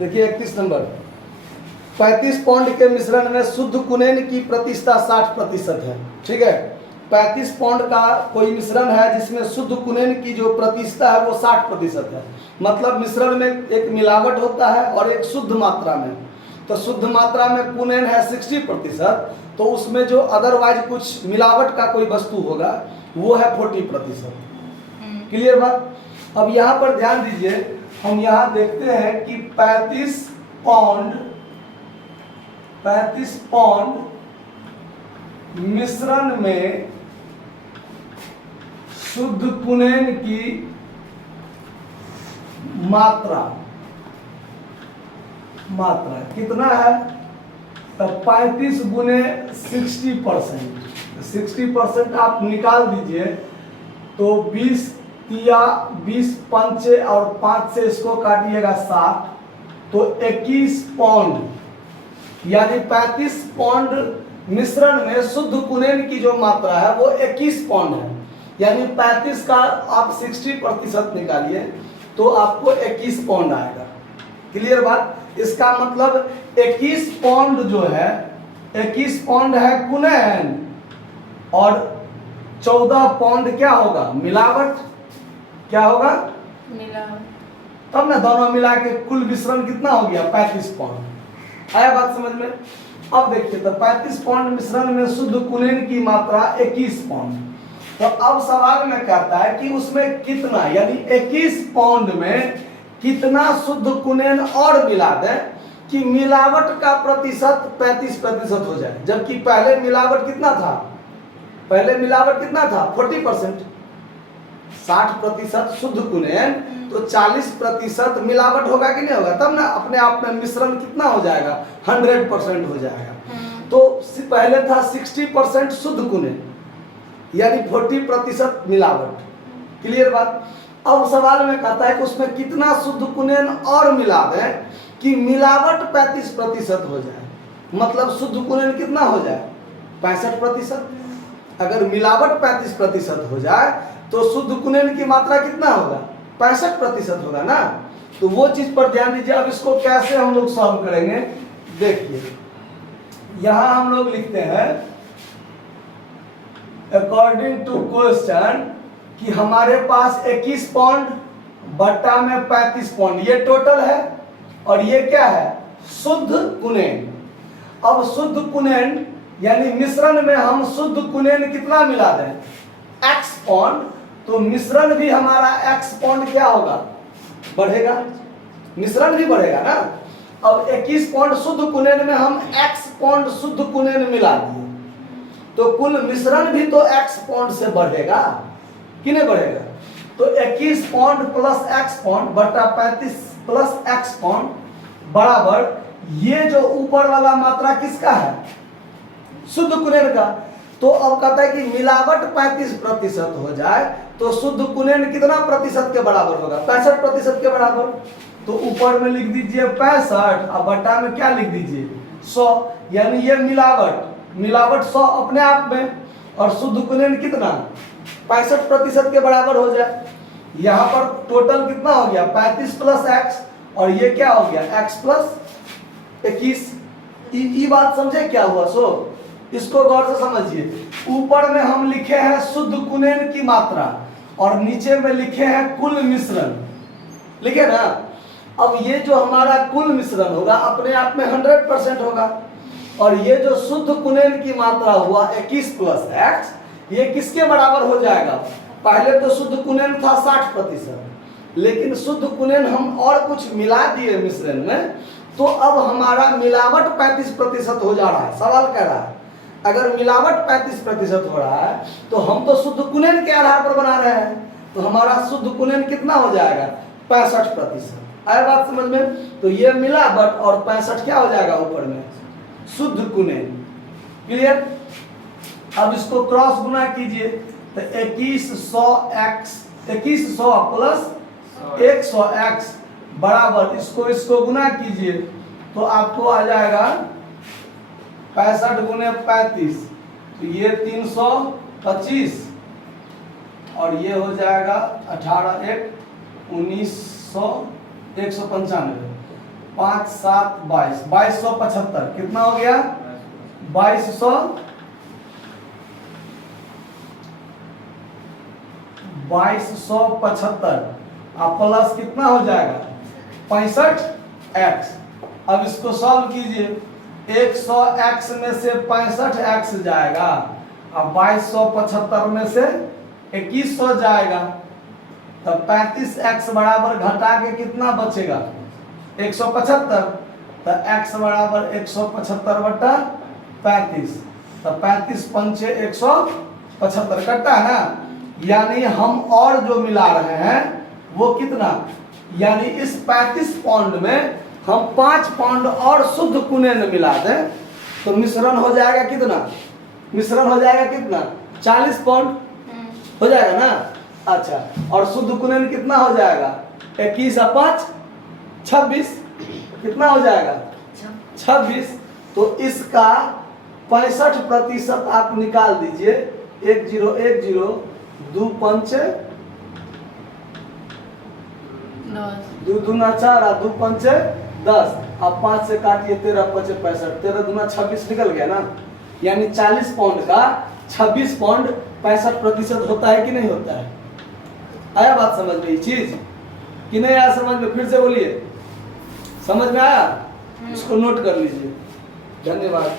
देखिए 31 number, 35 pound के मिश्रण में शुद्ध कुनेन की प्रतिशतता 60% है। ठीक है, 35 पाउंड का कोई मिश्रण है जिसमें शुद्ध कुनेन की जो प्रतिशतता है वो 60% है। मतलब मिश्रण में एक मिलावट होता है और एक शुद्ध मात्रा में। तो शुद्ध मात्रा में कुनेन है 60%, तो उसमें जो अदरवाइज कुछ मिलावट का कोई वस्तु होगा वो है 40%। क्लियर बात। अब यहाँ पर ध्यान दीजिए, हम यहाँ देखते हैं कि 35 पाउंड मिश्रण में शुद्ध कुनेन की मात्रा कितना है? तो 35 गुने 60%। 60% आप निकाल दीजिए तो 20 तिया 20 पंचे और 5 से इसको काटिएगा 7, तो 21 पाउंड। यानी 35 पाउंड मिश्रण में शुद्ध कुनेन की जो मात्रा है वो 21 पाउंड है। यानी 35 का आप 60% निकालिए तो आपको 21 पाउंड आएगा। क्लियर बात। इसका मतलब 21 पाउंड जो है, 21 पाउंड है कुनेन और 14 पाउंड क्या होगा? मिलावट। क्या होगा? मिलावट। तब ना दोनों मिला के कुल मिश्रण कितना हो गया? 35 पाउंड। आया बात समझ में? अब देखिए, तो 35 पाउंड मिश्रण में शुद्ध कुनेन की मात्रा 21 पाउंड। तो अब सवाल में कहता है कि उसमें कितना, यानी 21 पाउंड में कितना शुद्ध कुनेन और मिला दें कि मिलावट का प्रतिशत 35% हो जाए। जबकि पहले मिलावट कितना था? पहले मिलावट कितना था? 40%। 60% शुद्ध कुनेन तो 40% मिलावट होगा कि नहीं होगा? तब ना अपने आप में मिश्रण कितना हो जाएगा? 100% हो जाएगा। तो पहले था 60% शुद्ध कुनेन यानी 40% मिलावट। क्लियर बात। अब सवाल में कहता है कि उसमें कितना शुद्ध कुनेन और मिला दें कि मिलावट 35% हो जाए। मतलब शुद्ध कुनेन कितना हो जाए? 65%। अगर मिलावट 35% हो जाए तो शुद्ध कुनेन की मात्रा कितना होगा? 65% होगा ना। तो वो चीज पर ध्यान दीजिए। अब इसको कैसे हम लोग सॉल्व करेंगे, देखिए यहां हम लोग लिखते हैं अकॉर्डिंग टू क्वेश्चन कि हमारे पास 21 पाउंड बट्टा में 35 पाउंड, ये टोटल है और ये क्या है? शुद्ध कुनेन। अब शुद्ध कुनेन यानी मिश्रण में हम शुद्ध कुनेन कितना मिला दें? x pound. तो मिश्रण भी हमारा x पाउंड क्या होगा? बढ़ेगा। मिश्रण भी बढ़ेगा ना। अब 21 पाउंड शुद्ध कुनेन में हम x पाउंड शुद्ध कुनेन मिला दिए तो कुल मिश्रण भी तो x पाउंड से बढ़ेगा कि नहीं बढ़ेगा? तो 21 पाउंड प्लस x पाउंड बटा 35 प्लस x पाउंड बराबर ये जो ऊपर वाला मात्रा किसका है? शुद्ध कुनेन का। तो अब कहता है कि मिलावट 35% हो जाए तो शुद्ध कुनेन कितना प्रतिशत के बराबर होगा? 65% के बराबर। तो ऊपर में लिख दीजिए 65 और बटा में क्या लिख दीजिए? 100। यानी ये मिलावट 100 अपने आप में और शुद्ध कुनेन कितना? 65% के बराबर हो जाए। यहाँ पर टोटल कितना हो गया? 35 प्लस x और ये क्या हो गया? x plus 21। ये बात समझे क्या हुआ? सो इसको गौर से समझिए। ऊपर में हम लिखे हैं शुद्ध कुनेन की मात्रा और नीचे में लिखे हैं कुल मिश्रण, लिखे ना। अब ये जो हमारा कुल मिश्रण होगा अपने आप में 100% होगा और ये जो शुद्ध कुनेन की मात्रा हुआ 21 प्लस x, ये किसके बराबर हो जाएगा? पहले तो शुद्ध कुनेन था 60%, लेकिन शुद्ध कुनेन हम और कुछ मिला दिए मिश्रण में तो अब हमारा मिलावट 35% हो जा रहा है। सवाल कह रहा है अगर मिलावट 35% हो रहा है तो हम तो शुद्ध कुनेन के आधार पर बना रहे हैं, तो हमारा शुद्ध कुनेन कितना हो जाएगा? 65%। आया बात समझ में? तो ये मिलावट और 65 क्या हो जाएगा ऊपर में? शुद्ध कुनेन। क्लियर। अब इसको क्रॉस गुना कीजिए तो 2100 प्लस 100x बराबर इसको गुना कीजिए तो आपको आ जाएगा 65 गुने 35, तो ये 325 और ये हो जाएगा 18 1 1900 195। 5 7 22 2275 कितना हो गया 2275 अब प्लस कितना हो जाएगा 65x। अब इसको सॉल्व कीजिए 100x में से 65x जाएगा अब 2275 में से 2100 जाएगा तब 35x बराबर घटा के कितना बचेगा 175 तो x बराबर 175 बटा 35 तो 35 पंचे 175 कटता है ना। यानी हम और जो मिला रहे हैं वो कितना यानी इस 35 पाउंड में हम 5 पाउंड और शुद्ध कुनेन मिला दें तो मिश्रण हो जाएगा कितना 40 पाउंड हो जाएगा ना। अच्छा और शुद्ध कुनेन कितना हो जाएगा 21 और 5 26 कितना हो जाएगा 26। तो इसका 65% आप निकाल दीजिए 1010 2 पंचे 2 दूना 4 और 2 पंचे 10 अब 5 से काटिए 13 पंचे 65 13 दूना 26 निकल गया ना। यानी 40 पाउंड का 26 पाउंड 65% होता है कि नहीं होता है। आया बात समझ में ये चीज कि नहीं आया समझ में फिर से बोलिए समझ में आया इसको नोट कर लीजिए। धन्यवाद।